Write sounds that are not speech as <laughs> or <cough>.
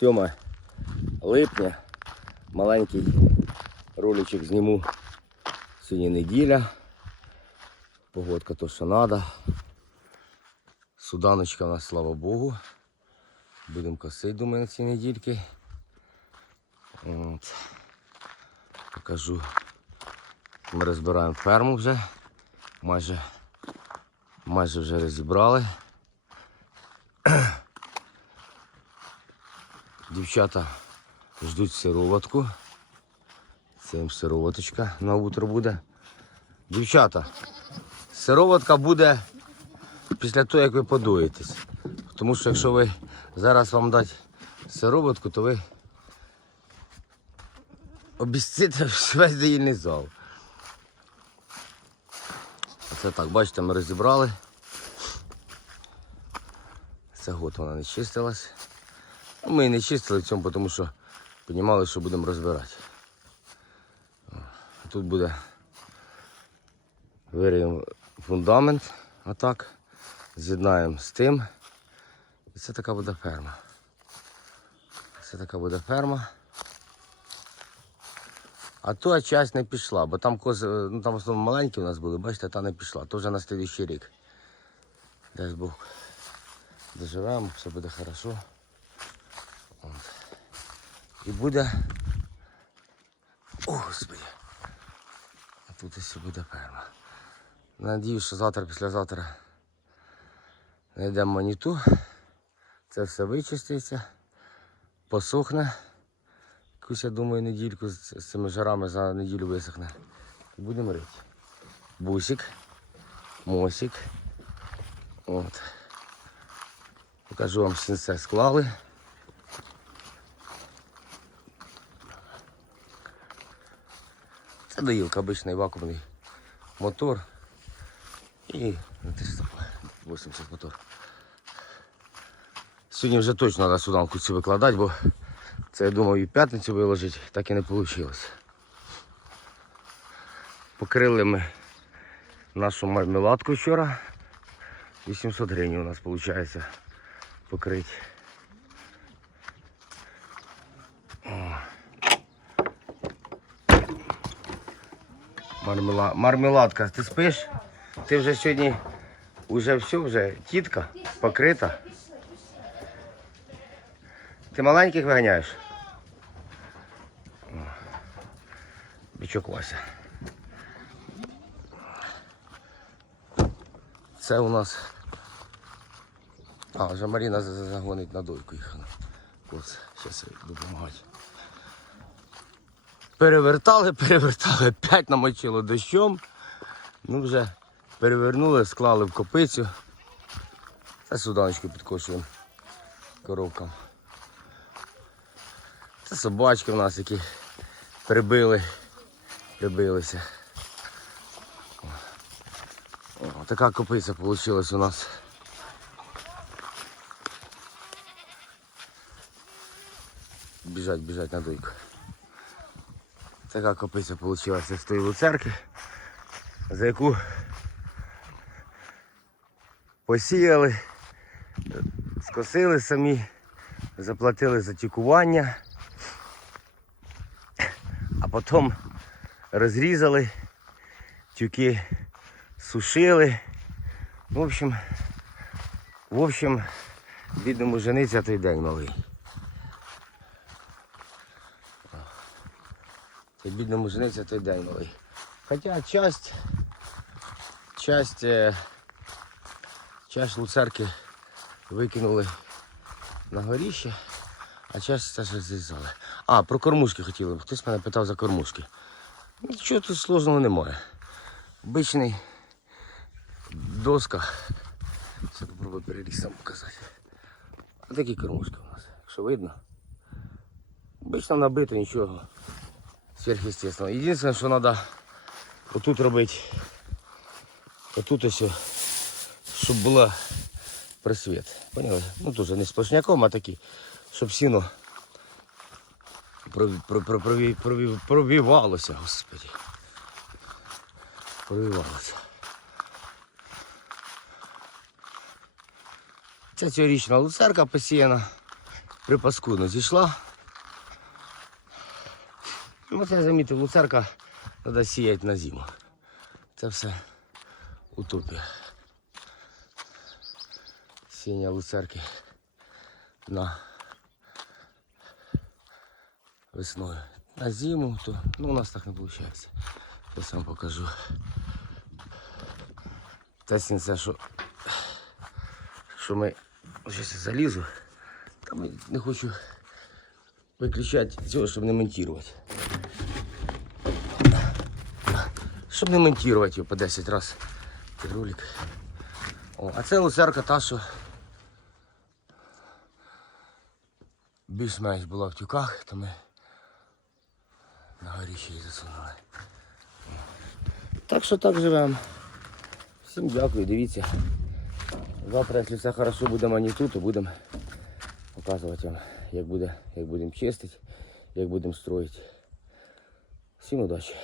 7 липня. Маленький роличок зніму. Сьогодні неділя. Погодка то, що треба. Суданочка у нас, слава Богу. Будемо косити, думаю, на ці недільки. От. Покажу. Ми розбираємо ферму вже. Майже, майже вже розібрали. Дівчата ждуть сироватку. Це їм сироваточка на утро буде. Дівчата, сироватка буде після того, як ви подуєтесь. Тому що якщо ви зараз вам дати сироватку, то ви обіцяєте <laughs> весь доїльний зал. Це так, бачите, ми розібрали. Це год вона не чистилась. Ну, Ми не чистили цьому, тому що розуміли, що будемо розбирати. Тут буде виріємо фундамент, отак, з'єднаємо з тим. І це така буде ферма. Це така буде ферма. А то часть не пішла, бо там кози, ну там в основному маленькі у нас були, бачите, та не пішла. То вже на слідуючий рік. Дай Бог. Доживемо, все буде хорошо. І буде. О, Господи. А тут ось буде ферма. Надіюсь, що завтра, післязавтра знайдемо маніту. Це все вичиститься, посохне. Якусь, я думаю, недільку з, цими жарами за неділю висохне. І будемо рити. Бусик, мосик. От. Покажу вам, що все склали. Доїлка, обичний вакуумний мотор. І ну, 380 мотор. Сьогодні вже точно треба суданку цю викладати, бо це я думав і п'ятницю виложити, так і не вийшло. Покрили ми нашу мармеладку вчора. 800 гривень у нас виходить покрити. О. Мармела... Мармеладка, ти спиш? Ти вже сьогодні вже все, вже тітка покрита. Ти маленьких виганяєш? О, Бичок Вася. Це у нас. А, вже Маріна за- за- загонить на дойку їх. Ось, зараз допомагати. Перевертали, <laughs> перевертали, опять намочило дощом. Ну вже перевернули, склали в копицю. Та суданочки підкошуємо коровкам. Це собачки в нас, які прибили, прибилися. О, така копиця вийшла у нас. Біжать, біжать на дойку. Така копиця вийшла з тої люцерки, за яку посіяли, скосили самі, заплатили за тікування, а потім розрізали, тюки сушили. В общем, в общем, бідному жениться той день малий. Це бідному жениться той день малий. Хоча часть, часть, е, часть луцерки викинули на горіще, а часть теж зрізали. А, про кормушки хотіли. Хтось мене питав за кормушки. Нічого тут сложного немає. Обичний доска. Це попробую перелізти показати. А такі кормушки у нас, якщо видно. Обично набито нічого сверхъестественного. Единственное, что надо вот тут робить, вот тут ось, щоб була просвіт. Поняли? Ну тут же не сплошняком, а такі, щоб сіно пробивалося, господи. Пробивалося. Це цьогорічна луцерка посіяна. припаскудно зійшла. Ну, я замітив, луцерка треба сіяти на зиму. Це все утопія. Сіння луцерки на весною. На зиму, то ну, у нас так не виходить. Зараз вам покажу. Те сінце, що, що ми зараз залізу, там не хочу виключати цього, щоб не монтувати. Щоб не монтувати його по 10 разів. Цей ролик. О, а це луцерка та, що більш-менш була в тюках, то ми на горі ще й засунули. Так що так живемо. Всім дякую, дивіться. Завтра, якщо все хорошо буде маніту, то будемо показувати вам, як буде, як будемо чистити, як будемо строїти. Всім удачі!